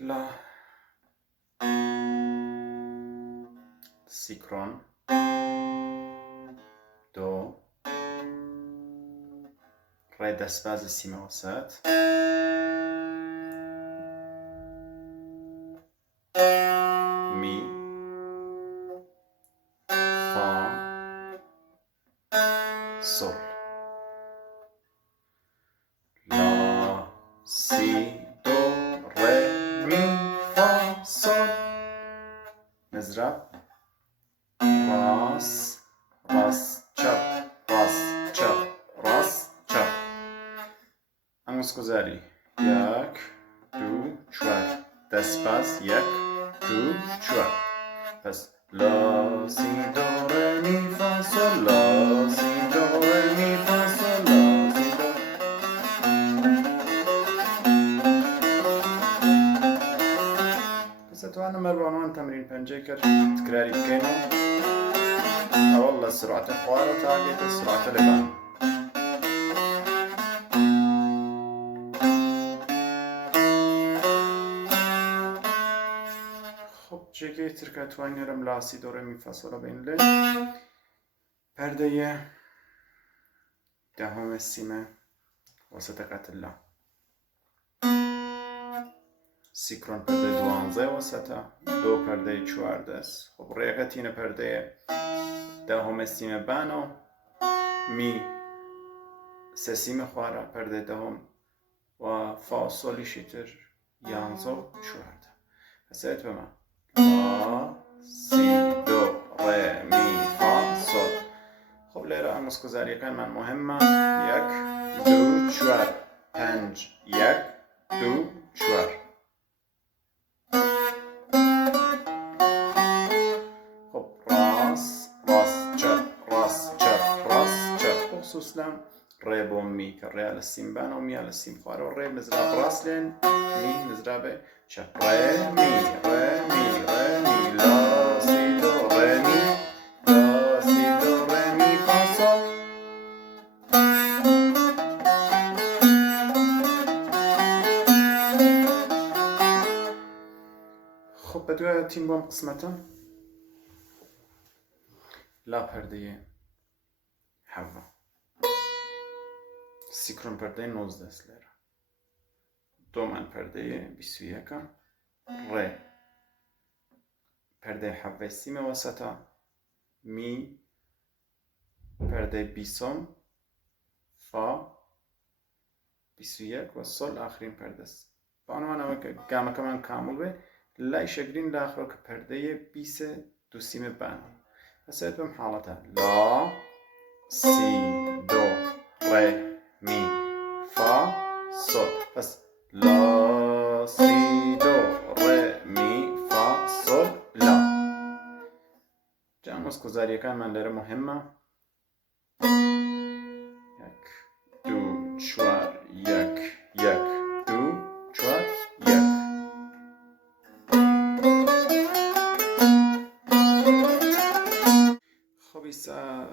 لا، سیکرون، دو، ری دستباز سیم وسط، می، فا، سل. لا، سی، دو، ری، می، فا، سل. مزراب، راس، راس، چپ، راس، چپ، راس، چپ. آموزگاری. یک، دو، چهار. دستباز. یک، دو، چهار. پس لا، سی، دو، ره، می، فا، سل. لا، سی، دو، ره، می، فا، سل. لا، سی، دو. پس اتوانم مروانوان تمرین پنجه کرد تکراری بکنم. والله سرعة خوارة تاقيت سرعة لبان. خب چه ترکا توانیرم لاسی دوره می فاصله بین لی پرده دهم السیمه وسط قتل سیکرون پرده دوانزه وسطه دو پرده چوار دست. خب ریقتین پرده دهم السیمه بانو می سه سیم خواره پرده دهم و فاصلی شیتر یانزه و چوارده. پس ایت به من لا، سی، دو، ره، می، فا، سل. خب لیره آموزگاری کن من مهمه. یک، دو، چهار، پنج، یک، دو، چهار. خب راس، راس، چپ، راس، چپ، راس، چپ. خصوصا ری بوم می که ری السیم بان و می السیم خواره و ری مزراب راس لین می مزراب چپ. ری می، ری می، ری می. لا، سی، دو، ری می. لا، سی، دو، ری می، فا، سل. خب بدو تیم بام قسمتا لا پرده حوا سیکرون پرده 19 است لیره دومن پرده 21 ری پرده حوا سیم وسطه می پرده 20 فا 21 و سل آخرین پرده است. با عنوان اوی که گامه کمان کامل به لای شگرین لاخر که پرده 20 دو سیم بانو. پس ایت بهم حالتا لا، سی، دو، ره، می، فا، سل. پس لا، سی، دو، ره، می، فا، سل، لا. جا آموزگاری کن من لیره مهمه. یک، دو، چهار، یک، دو، چهار، یک. خب ایسا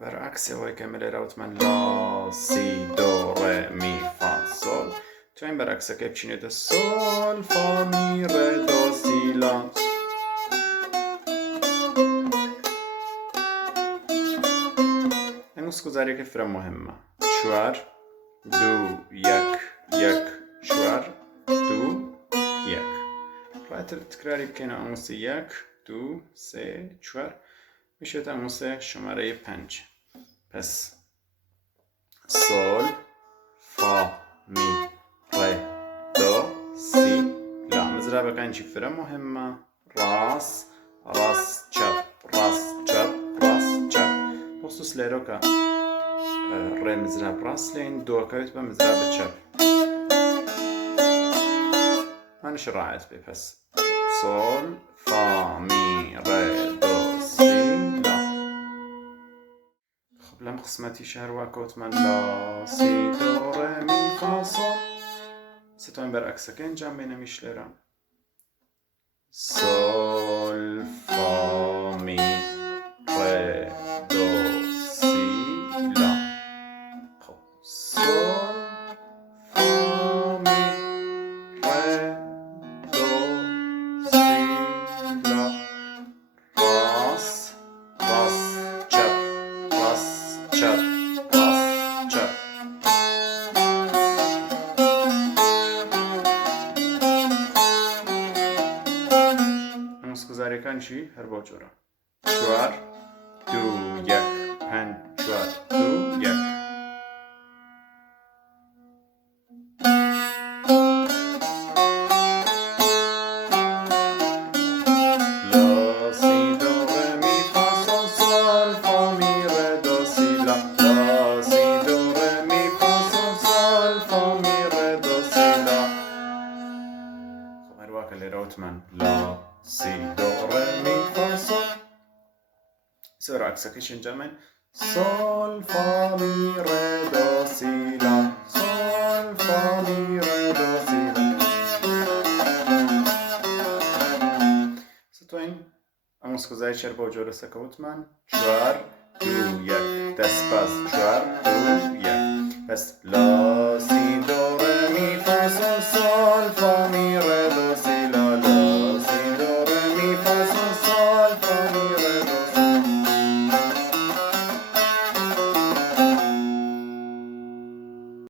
برعکس وای که ملی روت من لا، سی، دو، ره، می، فا، سل. تو این برعکس که بچینه ده سل، فا، می، ره، دو، سی، لا. آموزگاری که فرم مهمه. چهار، دو، یک، چهار، دو، یک. رایت تکراری بکنه آموزه یک، دو، سه، چهار. میشه تا آموزه شماره 5. پس سل، فا، می، ره، دو، سی، لا. مزرعه بکن چی فرم مهمه. راس، راس، چپ، راس، چپ، راس، چپ. بخصوص لیرو که ری مزرعه راس لین دو کهیت به مزرعه چپ. منش راعت بی. پس سل، فا، می، ره، دو، سی، لا. خب لم قسمتی شهر واکوت من لا، سی، دو، ره، می، فا، سل. ستوین برعکس که انجام بینمیش لیرم. سل، فا، می، ره، دو، سی، لا. خب سل، پنجی هر با جورا چوار دو یک پنج چوار دو یک لا سی دو ره می فا سول سول فا می ره دو سی لا لا سی دو ره می فا سول سول فا می ره دو سی لا خب هر واقع لیروت من لا سی دو ره می فا سول سر عکسکش اینجا من سول فا می ره دو سی لا سول فا می ره دو سی لا ستوین اموز خوزای چر با جور سکوت من چوار دو یک دست باز چوار دو یک بس لا